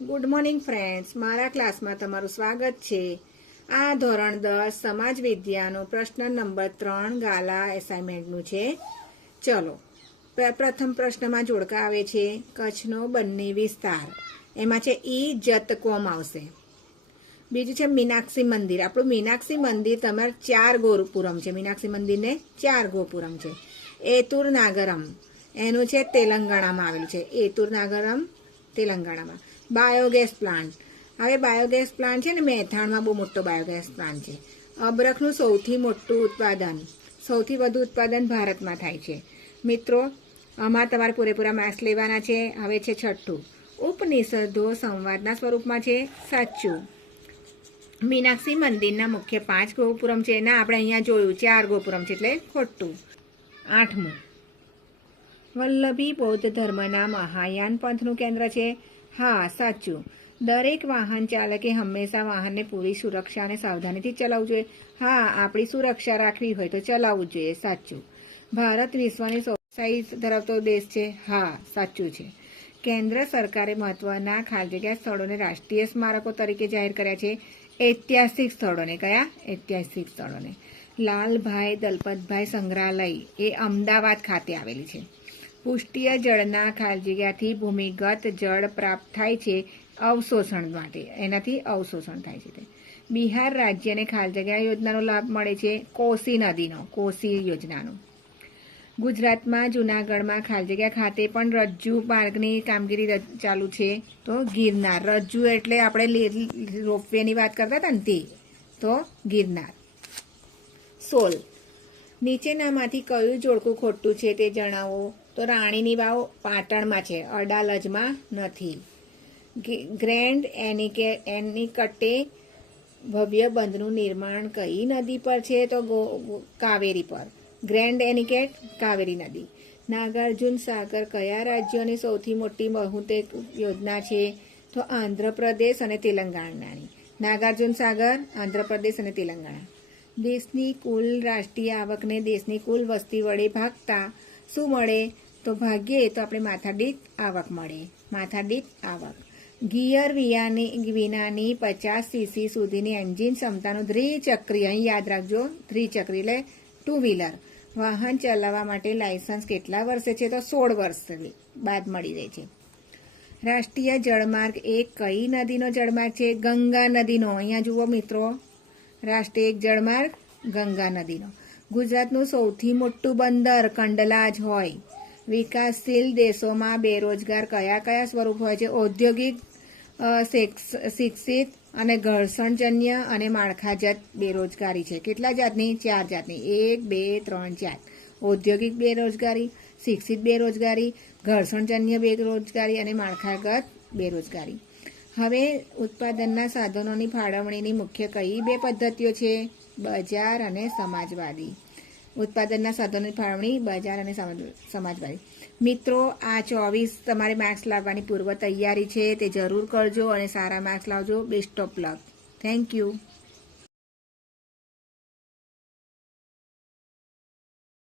Good morning friends, મારા ક્લાસમાં તમારું સ્વાગત છે. આ ધોરણ 10 સમાજ વિદ્યાનો પ્રશ્ન નંબર 3 ગાલા એસાઇનમેન્ટનું છે. ચલો, પ્રથમ પ્રશ્નમાં જોડકા આવે છે કચ્છનો બન્ની વિસ્તાર, એમાં છે ઈ જત કોમ આવશે. બીજું છે મીનાક્ષી મંદિર. આપણું મીનાક્ષી મંદિર તમારે 4 ગોપુરમ છે. મીનાક્ષી મંદિરને 4 ગોપુરમ છે. એતુર નાગરમ એનું છે તેલંગાણામાં આવેલું છે. એતુર નાગરમ તેલંગાણામાં. Biogas plant. હવે બાયોગેસ પ્લાન્ટ છે ને, મહેસાણામાં બહુ મોટો બાયોગેસ પ્લાન્ટ છે. અબરખનું સૌથી મોટું ઉત્પાદન, સૌથી વધુ ઉત્પાદન ભારતમાં થાય છે. મિત્રો, આમાં તમારે પૂરેપૂરા માર્ક્સ લેવાના છે. હવે છે છઠ્ઠું, ઉપનિષદો સંવાદના સ્વરૂપમાં છે. સાચું. મીનાક્ષી મંદિરના મુખ્ય 5 ગોપુરમ છે. ના, આપણે અહીંયા જોયું 4 ગોપુરમ છે, એટલે ખોટું. 8મું, વલ્લભી બૌદ્ધ ધર્મના મહાયાન પંથનું કેન્દ્ર છે. હા, સાચું. દરેક વાહન ચાલકે હંમેશા વાહનને પૂરી સુરક્ષા અને સાવધાનીથી ચલાવવું જોઈએ. હા, આપણી સુરક્ષા રાખવી હોય તો ચલાવવું જ જોઈએ. સાચું. ભારત વિશ્વની સૌથી ધરાવતો દેશ છે. હા, સાચું છે. કેન્દ્ર સરકારે મહત્વના ખાલી જગ્યા સ્થળોને રાષ્ટ્રીય સ્મારકો તરીકે જાહેર કર્યા છે. ઐતિહાસિક સ્થળોને. કયા? ઐતિહાસિક સ્થળોને. લાલભાઈ દલપતભાઈ સંગ્રહાલય એ અમદાવાદ ખાતે આવેલી છે. પુષ્ટિય જળના ખાલી જગ્યાથી ભૂમિગત જળ પ્રાપ્ત થાય છે અવશોષણ માટે. એનાથી અવશોષણ થાય છે. બિહાર રાજ્યને ખાલી જગ્યા યોજનાનો લાભ મળે છે. કોસી નદીનો, કોસી યોજનાનો. ગુજરાતમાં જૂનાગઢમાં ખાલી જગ્યા ખાતે પણ રજ્જુ માર્ગની કામગીરી ચાલુ છે. તો ગિરનાર. રજ્જુ એટલે આપણે રોપવેની વાત કરતા હતા ને તે. તો ગિરનાર. 16, નીચેનામાંથી કયું જોડકું ખોટું છે તે જણાવો. તો રાણીની વાવ પાટણમાં છે, અડાલજમાં નથી. ગ્રેન્ડ એનિકટે ભવ્ય બંધનું નિર્માણ કઈ નદી પર છે? તો કાવેરી પર. ગ્રેન્ડ એનિકેટ કાવેરી નદી. નાગાર્જુન સાગર કયા રાજ્યોની સૌથી મોટી બહુતેક યોજના છે? તો આંધ્રપ્રદેશ અને તેલંગાણાની. નાગાર્જુન સાગર, આંધ્રપ્રદેશ અને તેલંગાણા. દેશની કુલ રાષ્ટ્રીય આવકને દેશની કુલ વસ્તી વડે ભાગતા શું મળે? તો ભાગ્યે તો આપણે માથાદીઠ આવક મળે. માથાદીઠ આવક. ગિયર વિનાની 50 cc સુધીની એન્જિન ક્ષમતાનું દ્વિચક્રી, અહીં યાદ રાખજો, દ્વિચક્રી એટલે 2 વ્હીલર વાહન ચલાવવા માટે લાયસન્સ કેટલા વર્ષે છે? તો 16 વર્ષ બાદ મળી રહે છે. રાષ્ટ્રીય જળમાર્ગ એ કઈ નદીનો જળમાર્ગ છે? ગંગા નદીનો. અહીંયા જુઓ મિત્રો, રાષ્ટ્રીય જળમાર્ગ ગંગા નદીનો. ગુજરાતનું સૌથી મોટું બંદર કંડલા જ હોય. વિકાસશીલ દેશોમાં બેરોજગાર કયા સ્વરૂપ હોય છે? ઔદ્યોગિક, શિક્ષિત અને ઘર્ષણજન્ય અને માળખાગત બેરોજગારી છે. કેટલા જાતની? 4 જાતની. 1, 2, 3, 4. ઔદ્યોગિક બેરોજગારી, શિક્ષિત બેરોજગારી, ઘર્ષણજન્ય બેરોજગારી અને માળખાગત બેરોજગારી. હવે ઉત્પાદનના સાધનોની ફાળવણીની મુખ્ય કઈ 2 પદ્ધતિઓ છે? બજાર અને સમાજવાદી. ઉત્પાદનના સાધનોની ફાળવણી બજાર અને સમાજવાદી. મિત્રો, આ 24 તમારે માર્ક્સ લાવવાની પૂર્વ તૈયારી છે, તે જરૂર કરજો અને સારા માર્ક્સ લાવજો. Best of luck. Thank you.